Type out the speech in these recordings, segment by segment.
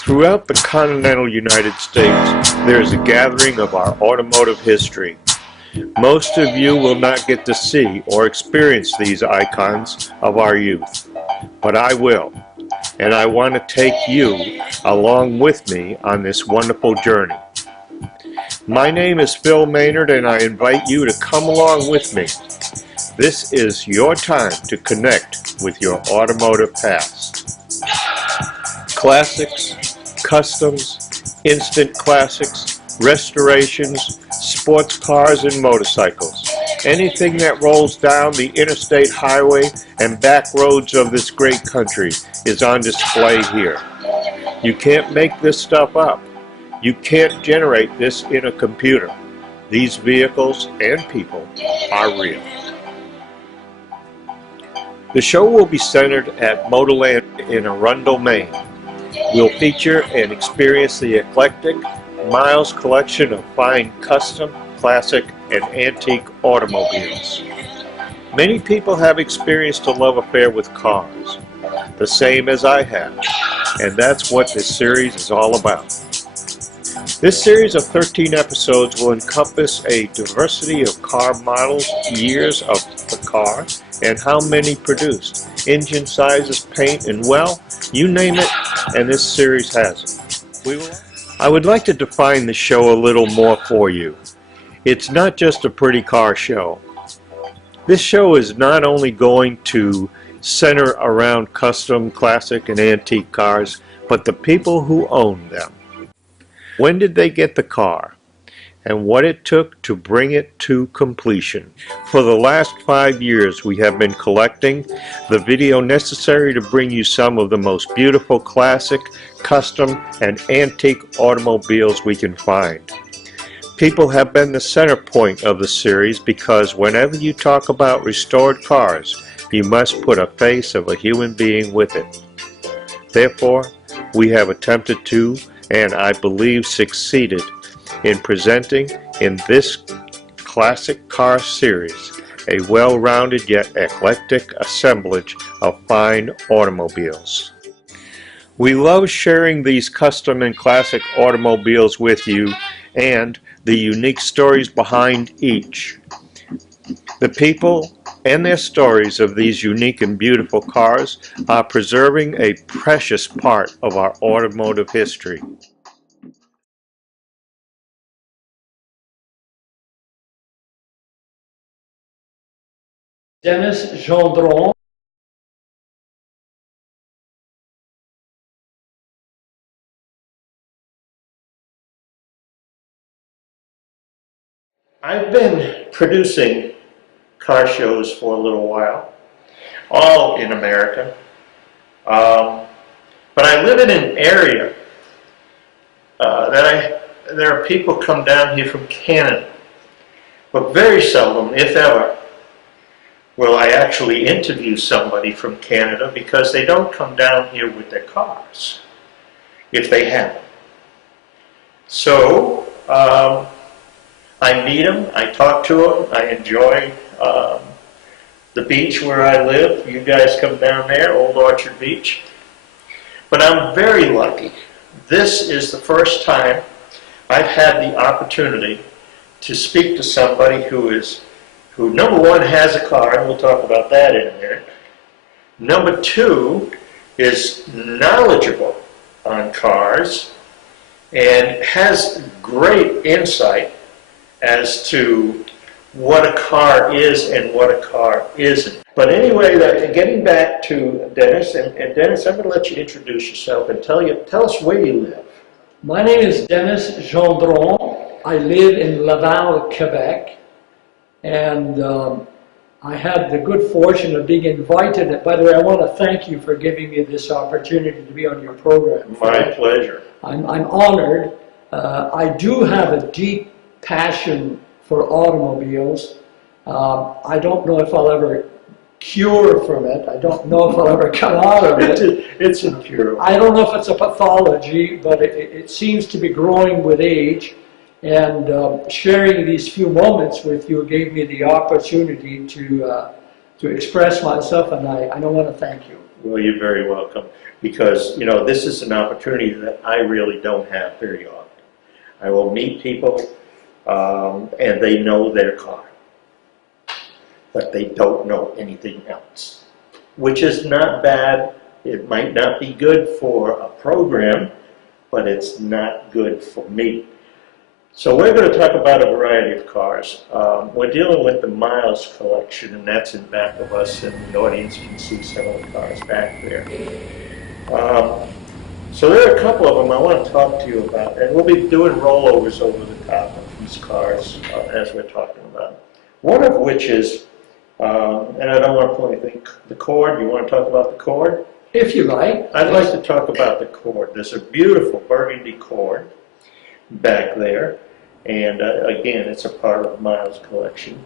Throughout the continental United States, there is a gathering of our automotive history. Most of you will not get to see or experience these icons of our youth, but I will, and I want to take you along with me on this wonderful journey. My name is Phil Maynard, and I invite you to come along with me. This is your time to connect with your automotive past. Classics, customs, instant classics, restorations, sports cars and motorcycles. Anything that rolls down the interstate highway and back roads of this great country is on display here. You can't make this stuff up. You can't generate this in a computer. These vehicles and people are real. The show will be centered at Motorland in Arundel, Maine. We'll feature and experience the eclectic Miles collection of fine custom, classic, and antique automobiles. Many people have experienced a love affair with cars, the same as I have, and that's what this series is all about. This series of 13 episodes will encompass a diversity of car models, years of the car, and how many produced, engine sizes, paint, and well, you name it, and this series has it. I would like to define the show a little more for you. It's not just a pretty car show. This show is not only going to center around custom, classic, and antique cars, but the people who own them. When did they get the car? And what it took to bring it to completion. For the last 5 years, we have been collecting the video necessary to bring you some of the most beautiful classic, custom, and antique automobiles we can find. People have been the center point of the series because whenever you talk about restored cars, you must put a face of a human being with it. Therefore, we have attempted to, and I believe succeeded, in presenting in this classic car series a well-rounded yet eclectic assemblage of fine automobiles. We love sharing these custom and classic automobiles with you and the unique stories behind each. The people and their stories of these unique and beautiful cars are preserving a precious part of our automotive history. Dennis Gendron. I've been producing car shows for a little while, all in America, but I live in an area there are people come down here from Canada, but very seldom, if ever, will I actually interview somebody from Canada because they don't come down here with their cars, if they have them. So, I meet them, I talk to them, I enjoy the beach where I live. You guys come down there, Old Orchard Beach. But I'm very lucky. This is the first time I've had the opportunity to speak to somebody who number one has a car, and we'll talk about that in a minute. Number two is knowledgeable on cars and has great insight as to what a car is and what a car isn't. But anyway, getting back to Dennis, and Dennis, I'm going to let you introduce yourself and tell us where you live. My name is Dennis Gendron. I live in Laval, Quebec, and I had the good fortune of being invited. By the way, I want to thank you for giving me this opportunity to be on your program. My pleasure. I'm honored. I do have a deep passion for automobiles. I don't know if I'll ever cure from it. I don't know if I'll ever come out of it. It's incurable. I don't know if it's a pathology, but it seems to be growing with age. And sharing these few moments with you gave me the opportunity to express myself, and I want to thank you. Well, you're very welcome, because, you know, this is an opportunity that I really don't have very often. I will meet people, and they know their car, but they don't know anything else, which is not bad. It might not be good for a program, but it's not good for me. So we're going to talk about a variety of cars. We're dealing with the Miles collection, and that's in back of us, and the audience can see some of the cars back there. So there are a couple of them I want to talk to you about, and we'll be doing rollovers over the top of these cars as we're talking about. One of which is, and I don't want to pull anything, the Cord. You want to talk about the Cord? If you like. I'd like to talk about the Cord. There's a beautiful burgundy Cord back there, and again, it's a part of Miles' collection.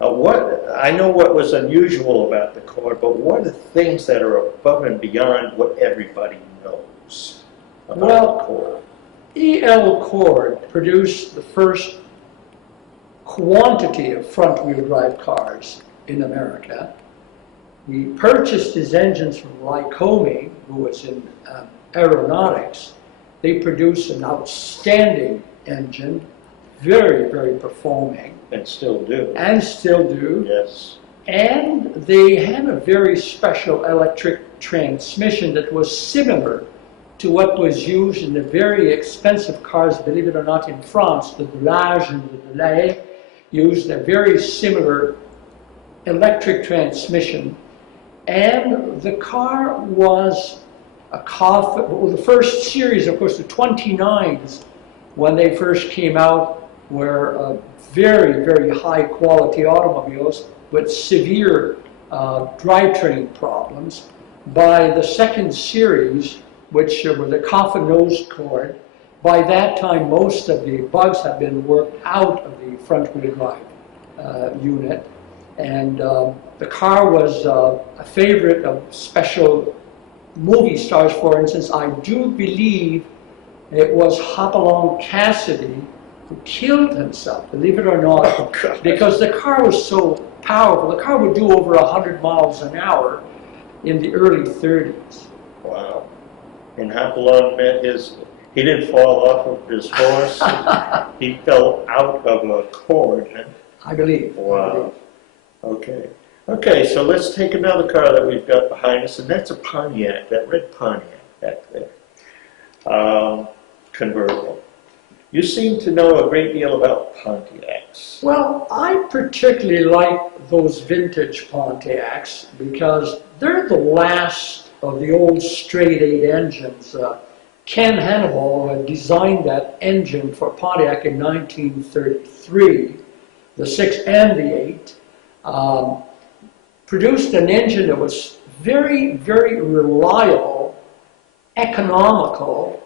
I know what was unusual about the Cord, but what are the things that are above and beyond what everybody knows about the Cord? E.L. Cord produced the first quantity of front-wheel drive cars in America. He purchased his engines from Lycoming, who was in aeronautics. They produced an outstanding engine, very, very performing. And still do. And still do. Yes. And they had a very special electric transmission that was similar to what was used in the very expensive cars, believe it or not, in France. The Delage and the Delay used a very similar electric transmission. And the car was a Coffin. Well, the first series, of course, the 29s, when they first came out, were very, very high quality automobiles with severe drivetrain problems. By the second series, which were the coffin-nosed Cord, by that time most of the bugs had been worked out of the front-wheel drive unit. And the car was a favorite of special movie stars. For instance, I do believe it was Hopalong Cassidy who killed himself, believe it or not, because the car was so powerful. The car would do over 100 miles an hour in the early 30s. Wow. And Hopalong meant he didn't fall off of his horse. He fell out of a cord. I believe. Wow. Okay. Okay, so let's take another car that we've got behind us, and that's a Pontiac, that red Pontiac back there. Convertible. You seem to know a great deal about Pontiacs. Well, I particularly like those vintage Pontiacs because they're the last of the old straight-eight engines. Ken Hannibal had designed that engine for Pontiac in 1933, the 6 and the 8. Produced an engine that was very, very reliable, economical,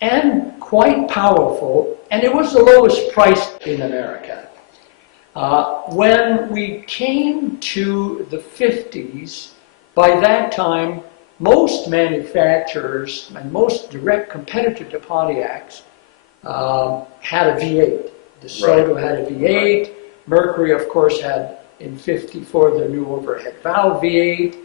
and quite powerful, and it was the lowest price in America. When we came to the 50s, by that time, most manufacturers and most direct competitor to Pontiacs had a V8. DeSoto had a V8. Mercury, of course, had in 54 the new overhead valve V8.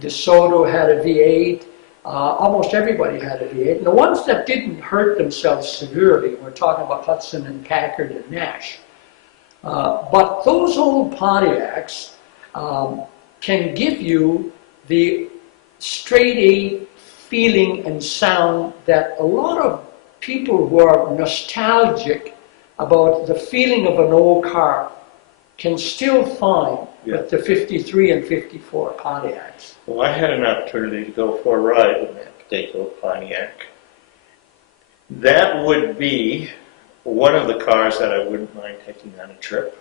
DeSoto had a V8. Almost everybody had a V8. And the ones that didn't hurt themselves severely, we're talking about Hudson and Packard and Nash. But those old Pontiacs can give you the straight-eight feeling and sound that a lot of people who are nostalgic about the feeling of an old car can still find with the 53 and 54 Pontiacs. Well, I had an opportunity to go for a ride in that particular Pontiac. That would be one of the cars that I wouldn't mind taking on a trip.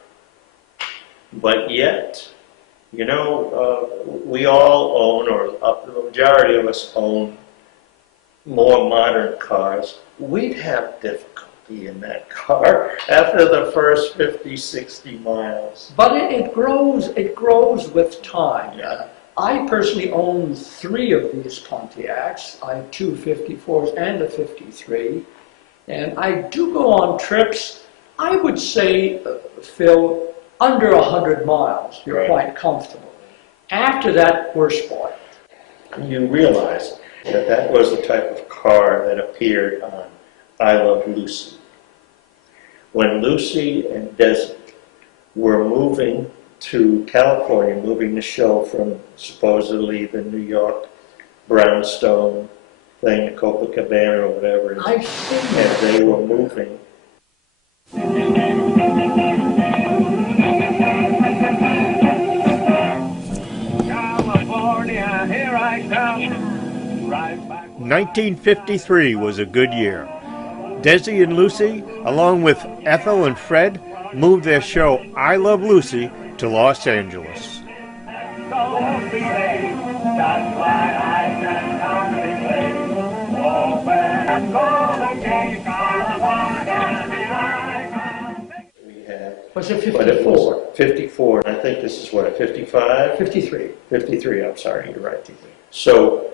But yet, you know, we all own, or the majority of us own, more modern cars. We'd have difficulty in that car after the first 50, 60 miles. But it grows with time. Yeah. I personally own 3 of these Pontiacs. I have 2 54s and a 53. And I do go on trips, I would say, Phil, under 100 miles. You're quite comfortable. After that, we're spoiled. you realize that that was the type of car that appeared on I Love Lucy. When Lucy and Desi were moving to California, moving the show from supposedly the New York brownstone thing, the Copacabana or whatever, I've seen and that. they were moving. California, here I come. Right back. 1953 was a good year. Desi and Lucy, along with Ethel and Fred, moved their show I Love Lucy to Los Angeles. Don't be late. That's why I can contemplate. Open, go, California, here I come. We had, Was it but it 54? was 54, and I think this is what, a 55? 53. 53, I'm sorry, you're right. So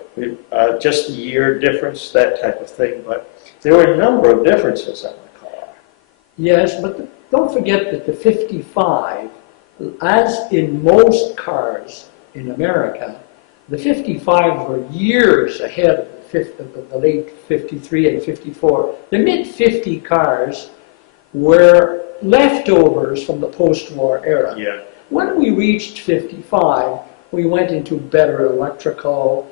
just a year difference, that type of thing, but there were a number of differences on the car. Yes, but don't forget that the 55, as in most cars in America, the 55 were years ahead of the late 53 and 54. The mid-50 cars were leftovers from the post-war era. Yeah. When we reached 55, we went into better electrical,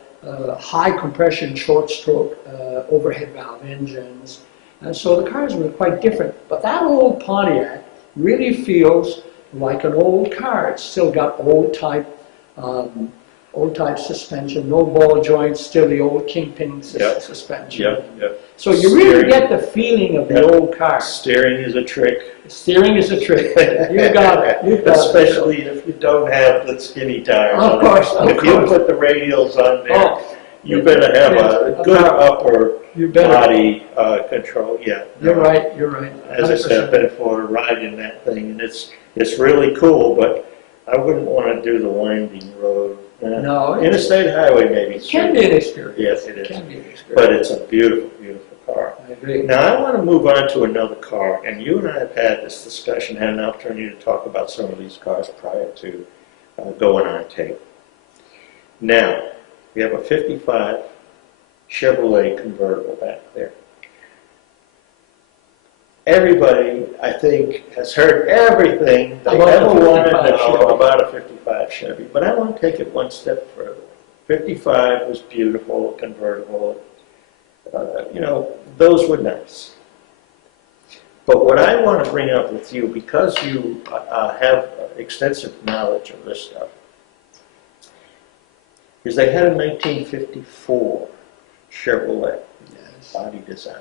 high compression, short stroke, overhead valve engines. And so the cars were quite different. But that old Pontiac really feels like an old car. It's still got old type suspension, no ball joints, still the old kingpin suspension. Yep. So you really Steering. get the feeling of the old car. Steering is a trick. Steering is a trick. You got it. You got it. Especially if you don't have the skinny tires. Of course, of If you course. put the radials on there, Oh, you better have a good upper you better. body control. Yeah. You're right. You're right. As I said, I've been for a ride in that thing, and it's really cool, but I wouldn't want to do the winding road. No, Interstate highway maybe. it can be an experience. Yes, it is. Can be an experience. But it's a beautiful, beautiful car. I agree. Now, I want to move on to another car, and you and I have had this discussion, had an opportunity to talk about some of these cars prior to going on tape. Now, we have a 55 Chevrolet convertible back there. Everybody, I think, has heard everything they About ever the wanted to 55 know Chevy. about a 55 Chevy, but I want to take it one step further. 55 was beautiful, convertible. Those were nice. But what I want to bring up with you, because you have extensive knowledge of this stuff, is they had a 1954 Chevrolet body design.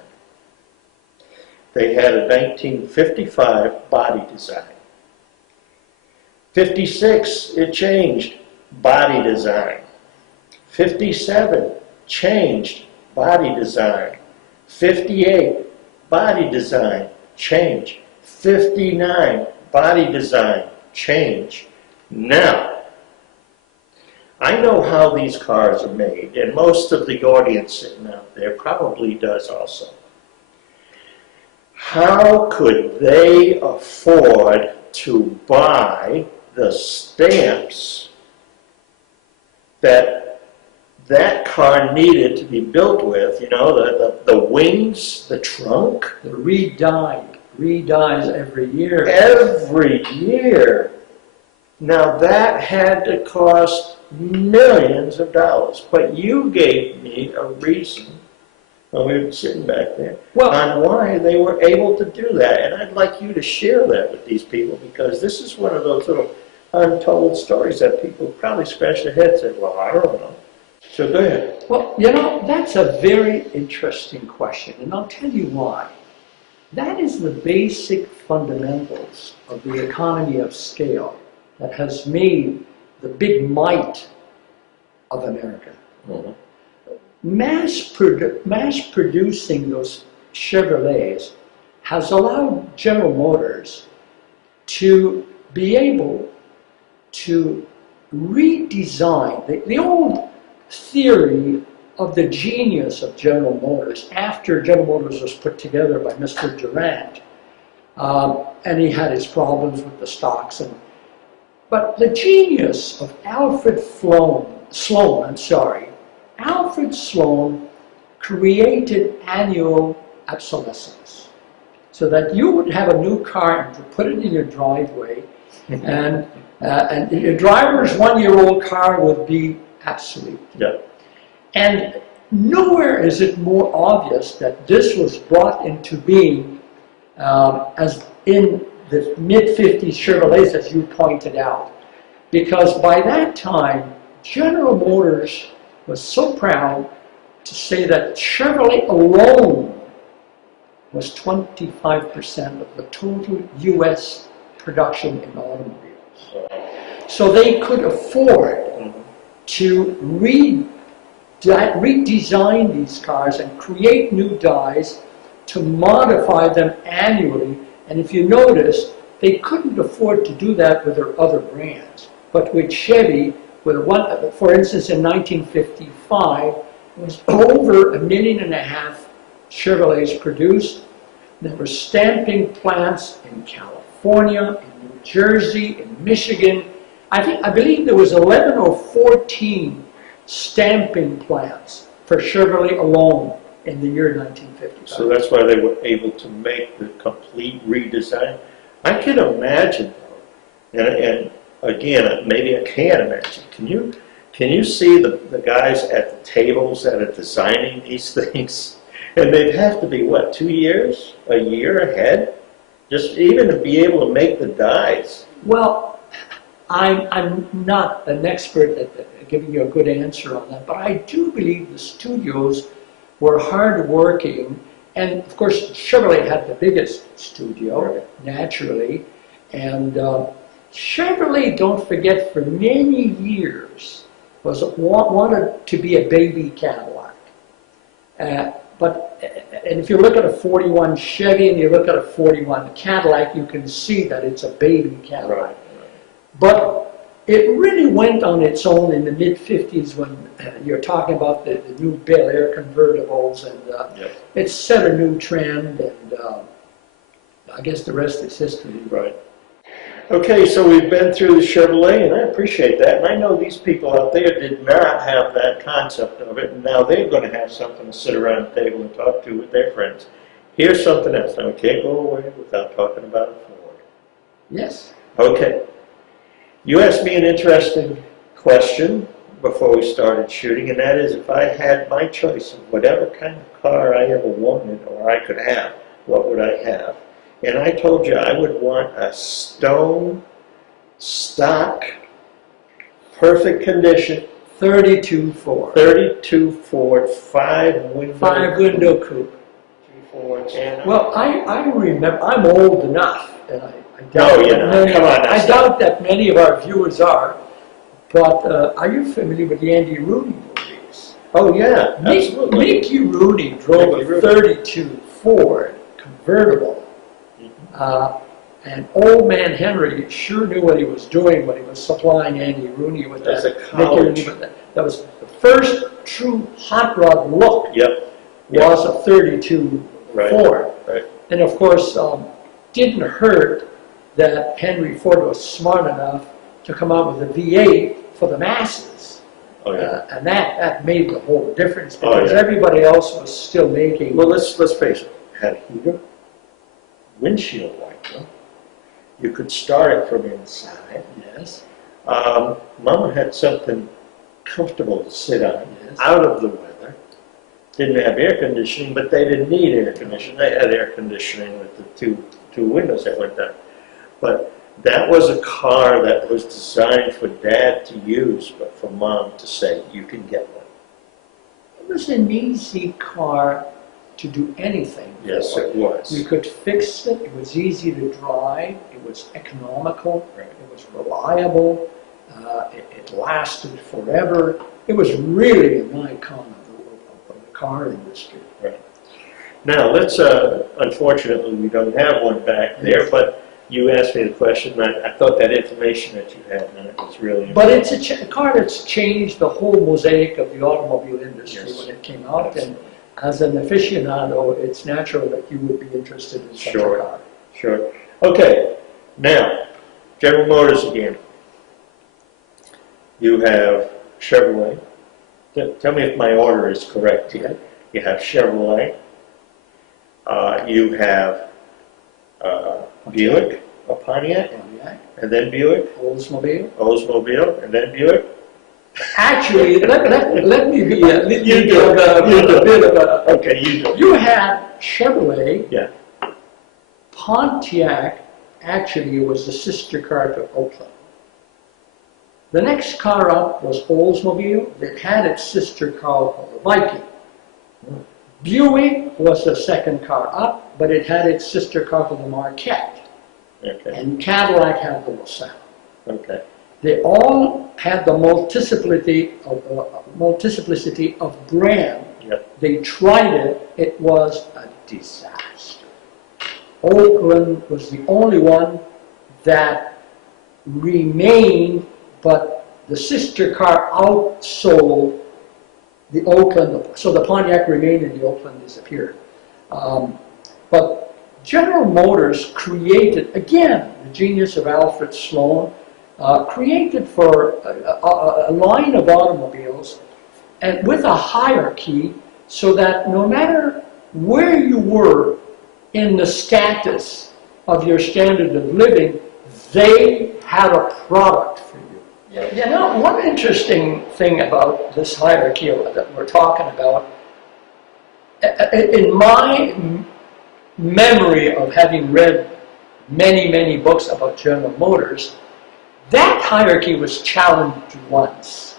They had a 1955 body design. 56, it changed body design. 57, changed body design. 58, body design, change. 59, body design, change. Now, I know how these cars are made, and most of the audience sitting out there probably does also. How could they afford to buy the stamps that car needed to be built with? The wings, the trunk. The re-dyes every year. Every year. Now that had to cost millions of dollars, but you gave me a reason when we were sitting back there on why they were able to do that, and I'd like you to share that with these people, because this is one of those little untold stories that people probably scratch their heads and say, well, I don't know. So go ahead. Well, that's a very interesting question, and I'll tell you why. That is the basic fundamentals of the economy of scale that has made the big might of America. Mm-hmm. Mass producing those Chevrolets has allowed General Motors to be able to redesign the old theory of the genius of General Motors after General Motors was put together by Mr. Durant, and he had his problems with the stocks. But the genius of Alfred Sloan, Alfred Sloan created annual obsolescence, so that you would have a new car and you put it in your driveway, and your driver's 1-year-old car would be obsolete. Yeah. And nowhere is it more obvious that this was brought into being as in the mid-50s Chevrolets, as you pointed out, because by that time, General Motors was so proud to say that Chevrolet alone was 25% of the total U.S. production in automobiles. So they could afford to redesign these cars and create new dies to modify them annually. And if you notice, they couldn't afford to do that with their other brands. But with Chevy, for instance, in 1955, there was over 1.5 million Chevrolets produced. There were stamping plants in California, in New Jersey, in Michigan. I believe there was 11 or 14 stamping plants for Chevrolet alone in the year 1955. So that's why they were able to make the complete redesign. I can imagine, and again, maybe I can't imagine. Can you see the guys at the tables that are designing these things? And they'd have to be, what, 2 years, a year ahead? Just even to be able to make the dies. Well, I'm not an expert at giving you a good answer on that, but I do believe the studios were hard-working, and of course Chevrolet had the biggest studio, naturally, and Chevrolet, don't forget, for many years wanted to be a baby Cadillac. And if you look at a 41 Chevy and you look at a 41 Cadillac, you can see that it's a baby Cadillac. Right. But it really went on its own in the mid-50s when you're talking about the new Bel Air convertibles, and it set a new trend, and I guess the rest is history. Right. Okay, so we've been through the Chevrolet, and I appreciate that. And I know these people out there did not have that concept of it, and now they're going to have something to sit around the table and talk to with their friends. Here's something else. Now, we can't go away without talking about a Ford. Yes. Okay. You asked me an interesting question before we started shooting, and that is if I had my choice of whatever kind of car I ever wanted or I could have, what would I have? And I told you I would want a stone, stock, perfect condition, 32 Ford. 32 Ford, 5-window. 5-window coupe. 2 Fords. And Well, I remember, I'm old enough, and I No, doubt you're that not. many, Come on, now, I stop. doubt that many of our viewers are, but are you familiar with the Andy Rooney movies? oh yeah, absolutely. Mickey Rooney drove Mickey a Rooney. 32 Ford convertible. And old man Henry sure knew what he was doing when he was supplying Andy Rooney with As that. a college. Mickey Rooney, that was the first true hot rod look. Yep. Was a 32 Right. Ford. Right. And of course, didn't hurt that Henry Ford was smart enough to come out with a V8 for the masses. Oh yeah. And that made the whole difference, Oh, because yeah. everybody else was still making. Well, let's face it. Had heater, windshield wiper. You could start it from inside. Yes. Mama had something comfortable to sit on, Yes. out of the weather. Didn't have air conditioning, but they didn't need air conditioning. They had air conditioning with the two windows that went down. But that was a car that was designed for Dad to use, but for Mom to say, you can get one. It was an easy car to do anything. Yes, for. it was. You could fix it. It was easy to drive. It was economical. Right. It was reliable. It lasted forever. It was really an icon of the car industry. Right. Now, let's, unfortunately, we don't have one back there, but you asked me the question, and I thought that information that you had on it was really But important. it's a car that's changed the whole mosaic of the automobile industry Yes. when it came out. And as an aficionado, it's natural that you would be interested in such Sure. a car. Sure. Okay, now, General Motors again. You have Chevrolet, Tell me if my order is correct here. You have Chevrolet, you have Buick, a Pontiac, Pontiac, and then Buick, Oldsmobile. Oldsmobile, and then Buick. Actually, let me be a You little do. bit of a. Okay, you do. You had Chevrolet. Yeah. Pontiac actually was the sister car to Oakland. The next car up was Oldsmobile that had its sister car called the Viking. Buick was the second car up, but it had its sister car called the Marquette. Okay. And Cadillac had the LaSalle. Okay. They all had the multiplicity of brand. Yep. They tried it. It was a disaster. Oakland was the only one that remained, but the sister car outsold the Oakland, so the Pontiac remained and the Oakland disappeared. But General Motors created, again, the genius of Alfred Sloan, created for a line of automobiles and with a hierarchy so that no matter where you were in the status of your standard of living, they had a product for you. You know, one interesting thing about this hierarchy that we're talking about, in my memory of having read many, many books about General Motors, that hierarchy was challenged once.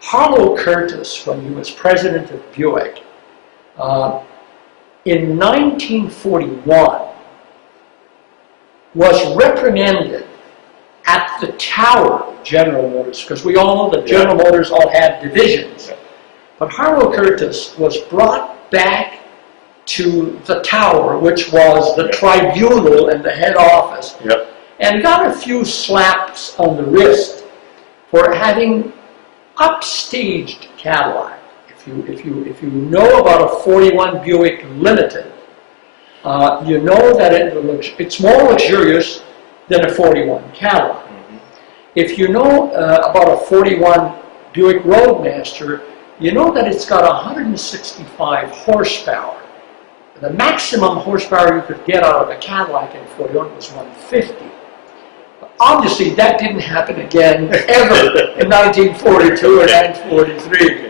Harlow Curtis, when he was president of Buick, in 1941, was reprimanded at the tower of General Motors, because we all know that General Motors all had divisions. But Harlow Curtis was brought back to the tower, which was the tribunal and the head office, and got a few slaps on the wrist for having upstaged Cadillac. If you know about a 41 Buick Limited, you know that it's more luxurious than a 41 Cadillac. If you know about a 41 Buick Roadmaster, you know that it's got 165 horsepower. The maximum horsepower you could get out of a Cadillac in 41 was 150. Obviously, that didn't happen again ever in 1942 or 1943.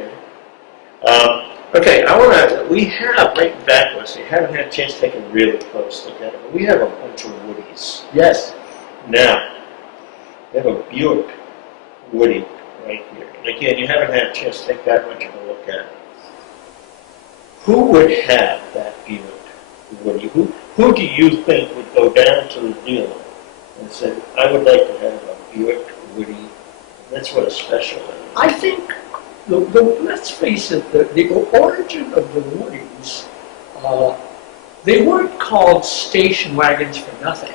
Okay, we have, right back to us, you haven't had a chance to take a really close look at it, but we have a bunch of Woodies. Yes. Now, we have a Buick Woody right here. And again, you haven't had a chance to take that much of a look at it. Who would have that Buick Woody? Who do you think would go down to the dealer and say, I would like to have a Buick Woody? That's what a special is. I think, let's face it, the origin of the Woodies, they weren't called station wagons for nothing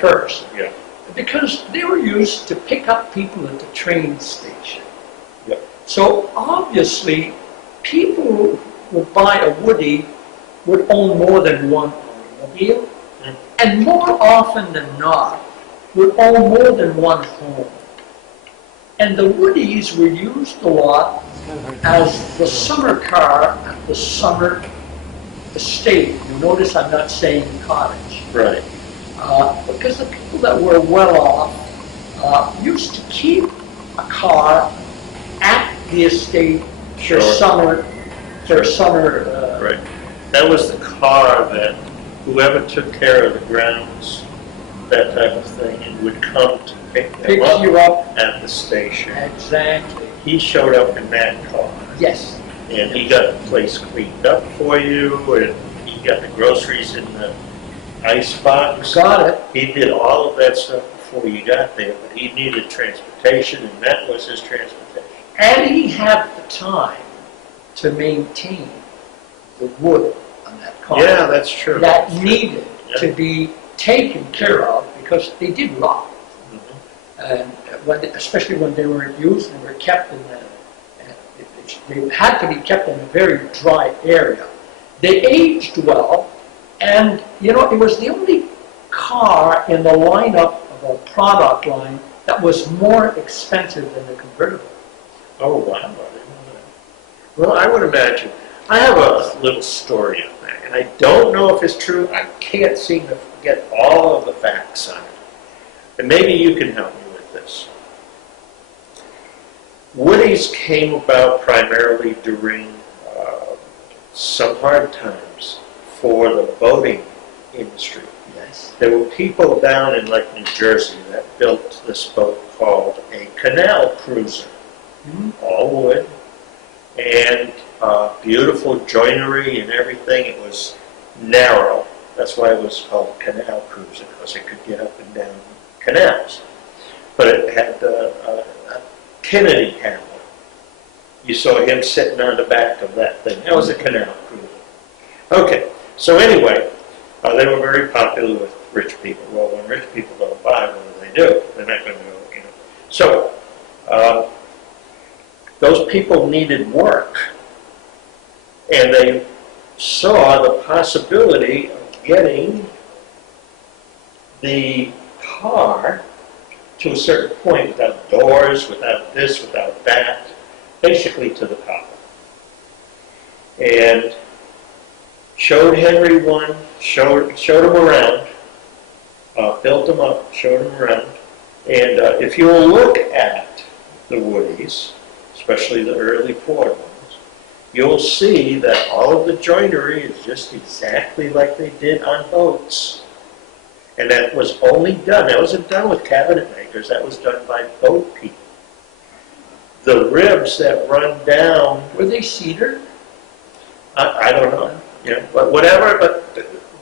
first. Yeah. Because they were used to pick up people at the train station. Yeah. So obviously, people who would buy a Woody would own more than one automobile, and more often than not, would own more than one home. And the Woodies were used a lot as the summer car at the summer estate. You notice I'm not saying cottage. Right. Because the people that were well off used to keep a car at the estate for summer. Right. That was the car that whoever took care of the grounds, that type of thing, and would come to pick you up at the station. Exactly. He showed up in that car. Yes. And he got the place cleaned up for you, and he got the groceries in the icebox. Got it. He did all of that stuff before you got there, but he needed transportation, and that was his transportation. And he had the time to maintain the wood on that car. Yeah, that's true. That needed to be taken care of because they did rot. And especially when they were used and were kept in they had to be kept in a very dry area. They aged well, and you know, it was the only car in the lineup of a product line that was more expensive than the convertible. Oh, wow. I didn't know Well, I would imagine. I have a little story on that, and I don't know if it's true. I can't seem to get all of the facts on it. And maybe you can help me with this. Woodies came about primarily during some hard times for the boating industry. Yes. There were people down in like New Jersey that built this boat called a canal cruiser, all wood, and beautiful joinery and everything. It was narrow. That's why it was called a canal cruiser, because it could get up and down canals. But it had a Kennedy handle. You saw him sitting on the back of that thing. That was a canal cruiser. Okay, so anyway, they were very popular with rich people. Well, when rich people don't buy, what do? They're not going to go, you know. So, those people needed work, and they saw the possibility of getting the car to a certain point without doors, without this, without that, basically to the top. And showed Henry one, showed him around, built him up, showed him around. And if you'll look at the Woodies, especially the early Ford ones, you'll see that all of the joinery is just exactly like they did on boats. And that was only done, that wasn't done with cabinet makers, that was done by boat people. The ribs that run down, Were they cedar? I don't know, you know, but whatever, but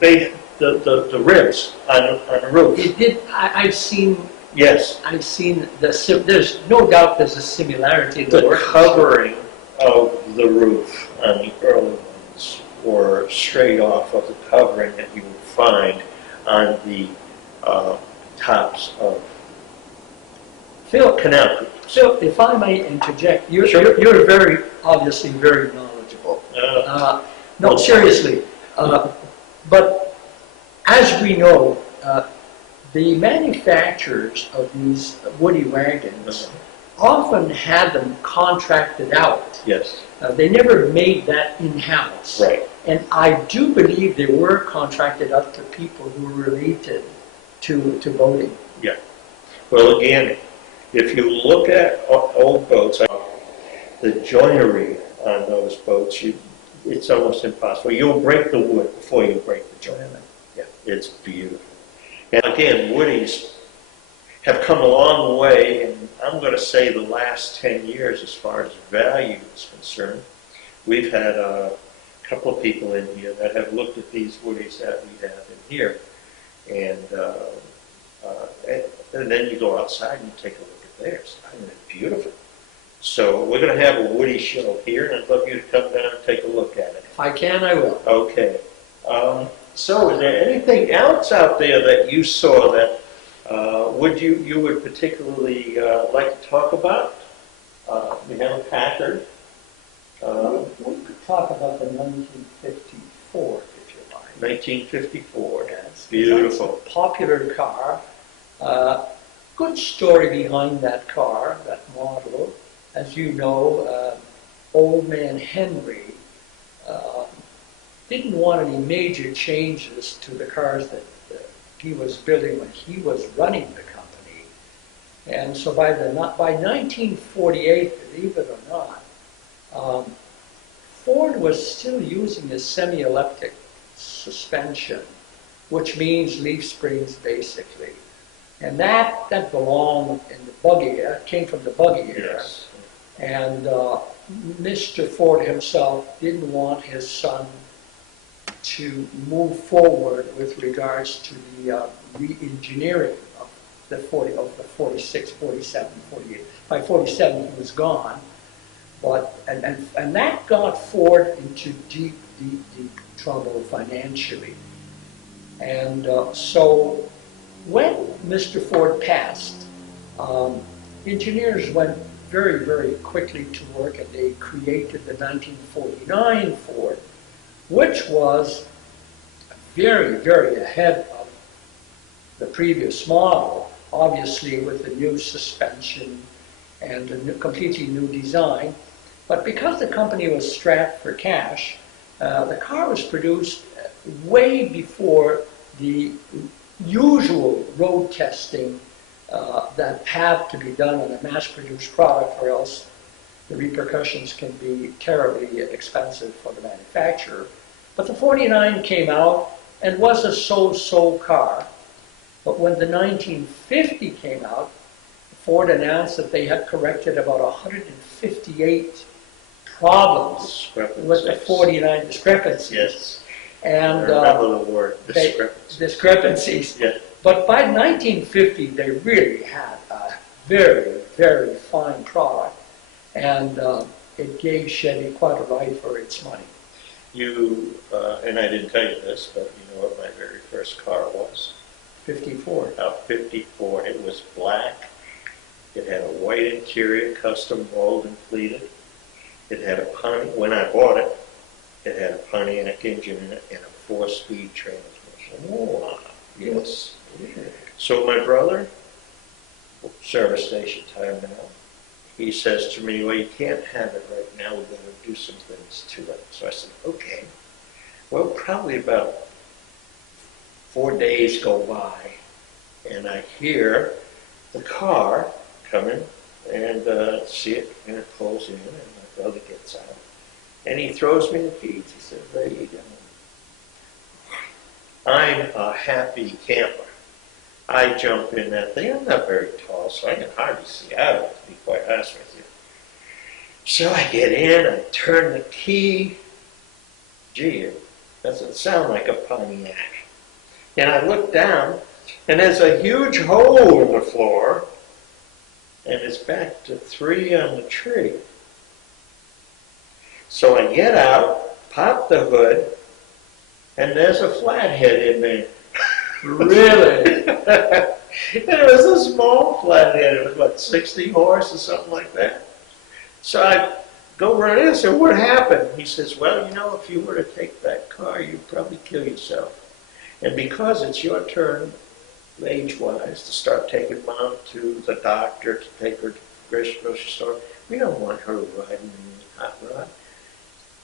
they, the ribs on the roof. It did. I've seen. Yes, I've seen the. There's no doubt there's a similarity in the the work. covering of the roof on the early ones were straight off of the covering that you would find on the tops of Phil, canal cruisers. Phil, if I may interject, you're, Sure. you're very, obviously very knowledgeable. No, seriously. But as we know, the manufacturers of these woody wagons often had them contracted out. Yes, They never made that in-house. right. And I do believe they were contracted out to people who were related to boating. Well, again, if you look at old boats, the joinery on those boats, it's almost impossible. You'll break the wood before you break the joinery. Yeah, it's beautiful. And again, Woodies have come a long way, and I'm going to say the last 10 years as far as value is concerned. We've had a couple of people in here that have looked at these Woodies that we have in here, and then you go outside and take a look at theirs. I mean, it's beautiful. So we're going to have a Woody show here, and I'd love you to come down and take a look at it. If I can, I will. Okay. So is there anything else out there that you saw that you would particularly like to talk about? We have a Packard. We could talk about the 1954, if you like. 1954. Yes, Beautiful. that's a popular car. Good story behind that car, that model. As you know, old man Henry didn't want any major changes to the cars that he was building when he was running the company. And so by 1948, believe it or not, Ford was still using a semi-elliptic suspension, which means leaf springs basically. And that belonged in the buggy, came from the buggy era. Yes. And Mr. Ford himself didn't want his son to move forward with regards to the re-engineering of the 46, 47, 48. By 47 he was gone. But and that got Ford into deep trouble financially. And so when Mr. Ford passed, engineers went very, very quickly to work, and they created the 1949 Ford, which was very, very ahead of the previous model, obviously with the new suspension and a completely new design. But because the company was strapped for cash, the car was produced way before the usual road testing that had to be done on a mass-produced product, or else the repercussions can be terribly expensive for the manufacturer. But the 49 came out and was a so-so car. But when the 1950 came out, Ford announced that they had corrected about 158 problems with the 49 discrepancies. Yes. And I remember the word discrepancies. Yeah. But by 1950, they really had a very, very fine product, and it gave Chevy quite a ride for its money. You, and I didn't tell you this, but you know what my very first car was? 54. A 54. It was black. It had a white interior, custom rolled and pleated. It had a Pontiac, when I bought it, it had a Pontiac engine in it and a 4-speed transmission. Oh, Yes. So my brother, service station time now, he says to me, well, you can't have it right now, we're going to do some things to it. So I said, okay. Well, probably about 4 days go by, and I hear the car coming, and see it, and it pulls in, and my brother gets out. And he throws me the keys. He says, there you go. I'm a happy camper. I jump in that thing. I'm not very tall, so I can hardly see out of it, to be quite honest with you. So I get in, I turn the key. Gee, it doesn't sound like a Pontiac. And I look down, and there's a huge hole in the floor, and it's back to 3 on the tree. So I get out, pop the hood, and there's a flathead in there. really? And it was a small flathead. It was, what, 60 horse or something like that. So I go run in and say, what happened? He says, well, you know, if you were to take that car, you'd probably kill yourself. And because it's your turn, age-wise, to start taking Mom to the doctor, to take her to the grocery store, we don't want her riding in the hot rod.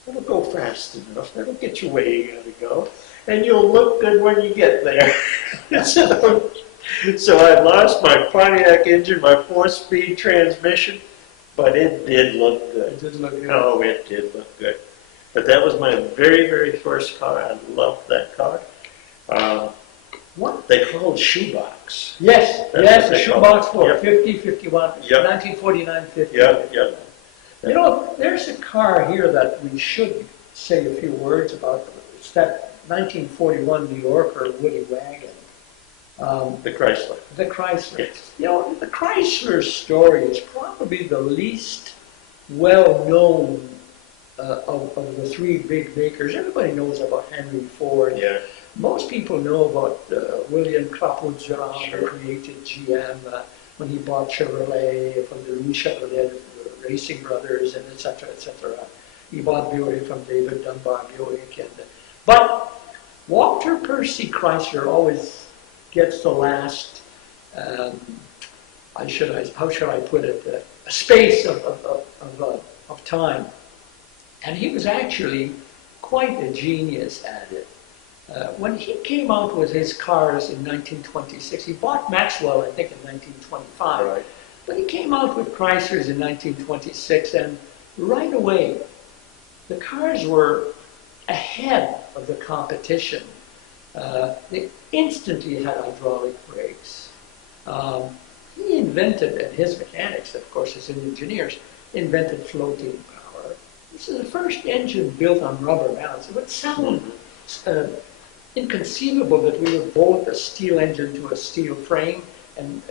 It'll go fast enough. That'll get you where you gotta go. And you'll look good when you get there. So I lost my Pontiac engine, my 4-speed transmission, but it did look good. It did look good. Oh, it did look good. But that was my very, very first car. I loved that car. What they called shoebox. Yes, That's yes, what the they call shoebox it. floor, Yep. 50, 51, Yep. 1949, 50. Yep, yep. You know, there's a car here that we should say a few words about. It's that 1941 New Yorker Woody wagon. The Chrysler. The Chrysler. Yes. You know, the Chrysler story is probably the least well-known of the three big makers. Everybody knows about Henry Ford. Yeah. Most people know about William Crapaud-Durand, who Sure. created GM when he bought Chevrolet from the Louis Chevrolet Racing Brothers, and et cetera, et cetera. He bought Buick from David Dunbar Buick. But Walter Percy Chrysler always gets the last, how should I put it, a space of time. And he was actually quite a genius at it. When he came out with his cars in 1926, he bought Maxwell, I think, in 1925. Right. But he came out with Chryslers in 1926, and right away, the cars were ahead of the competition. They instantly had hydraulic brakes. He invented, and his mechanics, of course, his engineers, invented floating power. This is the first engine built on rubber mounts. It would sound inconceivable that we would bolt a steel engine to a steel frame and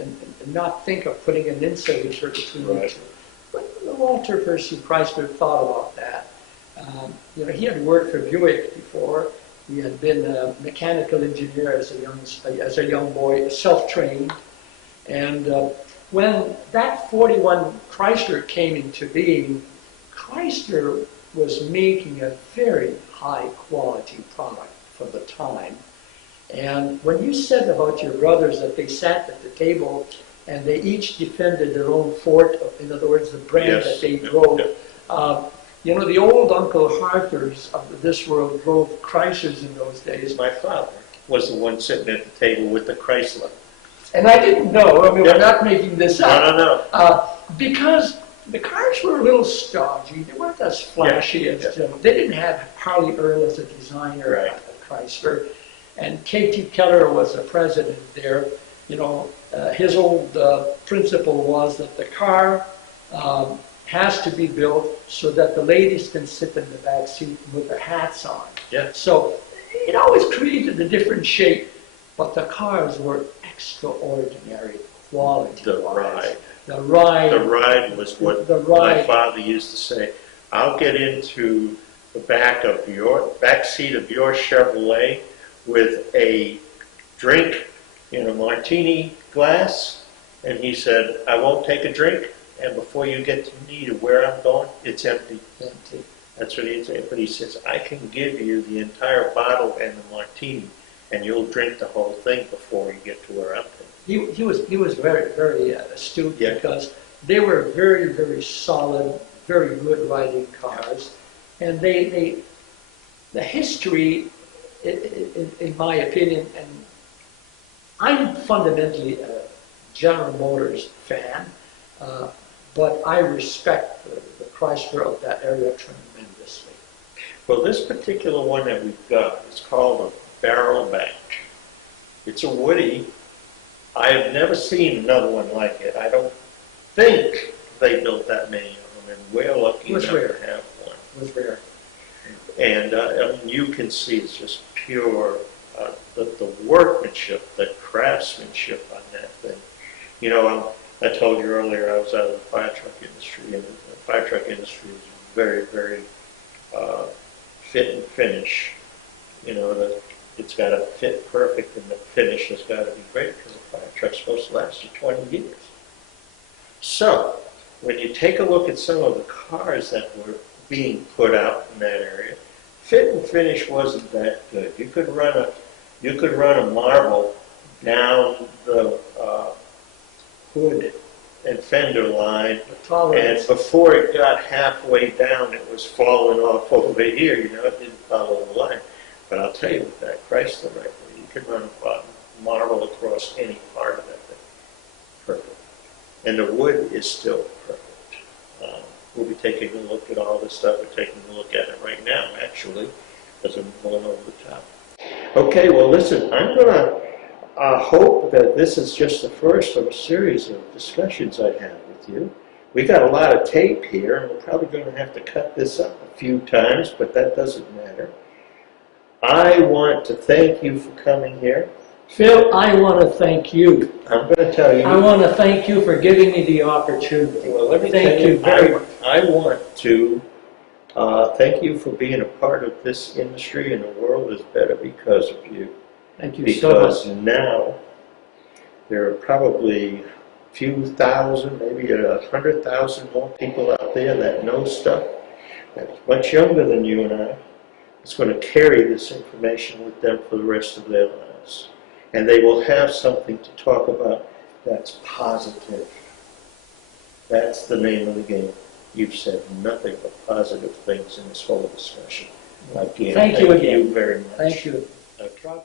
not think of putting an insulator between the Right. two. But Walter Percy Chrysler thought about that. You know, he had worked for Buick before. He had been a mechanical engineer as a young boy, self-trained. And when that 41 Chrysler came into being, Chrysler was making a very high quality product for the time. And when you said about your brothers that they sat at the table and they each defended their own fort, in other words, the brand Yes. that they Yep. drove, Yep. You know, the old Uncle Harthers of this world drove Chryslers in those days. My father was the one sitting at the table with the Chrysler. And I didn't know, I mean, Yeah. we're not making this up. No. Because the cars were a little stodgy. They weren't as flashy as they didn't have Harley Earl as a designer Right. at Chrysler. And K.T. Keller was the president there. You know, his old principle was that the car has to be built so that the ladies can sit in the back seat with their hats on. Yeah. So it always created a different shape, but the cars were extraordinary quality. The ride. The ride. The ride was what The my ride. father used to say. I'll get into the back seat of your Chevrolet with a drink in a martini glass, and he said, I won't take a drink, and before you get to me to where I'm going, it's empty. Empty. That's what he'd say. But he says, I can give you the entire bottle and the martini, and you'll drink the whole thing before you get to where I'm going. He was very, very astute Yeah. because they were very, very solid, very good riding cars. And the history, in my opinion, and I'm fundamentally a General Motors fan, but I respect the Chrysler of that area tremendously. Well, this particular one that we've got is called a Barrel Bank. It's a Woody. I have never seen another one like it. I don't think they built that many of them, and we're lucky Was enough rare. to have one. It was rare. And I mean, you can see it's just pure, the workmanship, the craftsmanship on that thing. You know, I told you earlier I was out of the fire truck industry, and the fire truck industry is very, very fit and finish. You know, it's got to fit perfect, and the finish has got to be great because a fire truck's supposed to last you 20 years. So, when you take a look at some of the cars that were being put out in that area, fit and finish wasn't that good. You could run a marble down the hood and fender line, The tolerance. and before it got halfway down, it was falling off over here. You know, it didn't follow the line. But I'll tell you, with that Chrysler right there, you can run a marble across any part of that thing. Perfect. And the wood is still perfect. We'll be taking a look at all this stuff. We're taking a look at it right now, actually, because I'm going over the top. Okay, well, listen, I'm going to hope that this is just the first of a series of discussions I have with you. We got a lot of tape here, and we're probably going to have to cut this up a few times, but that doesn't matter. I want to thank you for coming here. Phil, I want to thank you. I'm going to tell you. I want to thank you for giving me the opportunity. Well, let me Thank tell you very much. I want to thank you for being a part of this industry, and the world is better because of you. Thank you so Because much. now there are probably a few thousand, maybe 100,000 more people out there that know stuff that's much younger than you and I. It's going to carry this information with them for the rest of their lives. And they will have something to talk about that's positive. That's the name of the game. You've said nothing but positive things in this whole discussion. Again, Thank you again. very much. Thank you. Okay.